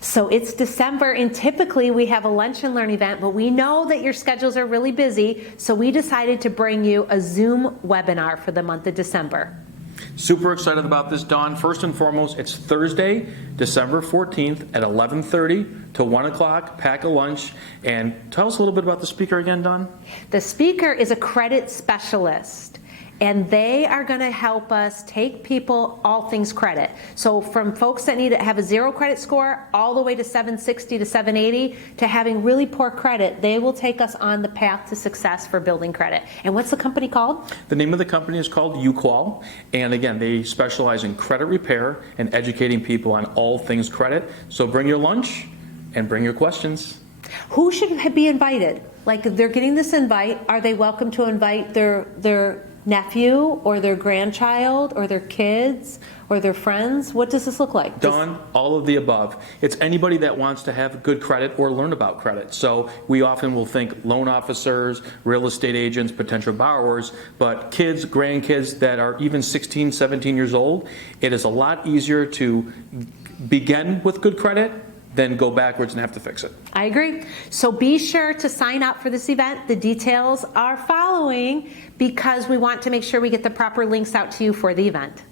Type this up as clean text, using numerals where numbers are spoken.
So it's December, and typically we have a lunch and learn event, but we know that your schedules are really busy, so we decided to bring you a Zoom webinar for the month of December. Super excited about this, Dawn. First and foremost, it's Thursday, December 14th at 11:30 to 1 o'clock. Pack a lunch. And tell us a little bit about the speaker again, Dawn. The speaker is a credit specialist, and they are going to help us take people all things credit. So from folks that need to have a 0 credit score all the way to 760 to 780 to having really poor credit, they will take us on the path to success for building credit. And what's the company called? The name of the company is called Uqual. And again, they specialize in credit repair and educating people on all things credit. So bring your lunch and bring your questions. Who should be invited? Like, if they're getting this invite, are they welcome to invite their nephew or their grandchild or their kids or their friends? What does this look like? Dawn, all of the above. It's anybody that wants to have good credit or learn about credit. So we often will think loan officers, real estate agents, potential borrowers, but kids, grandkids that are even 16, 17 years old, it is a lot easier to begin with good credit than go backwards and have to fix it. I agree. So be sure to sign up for this event. The details are following because we want to make sure we get the proper links out to you for the event.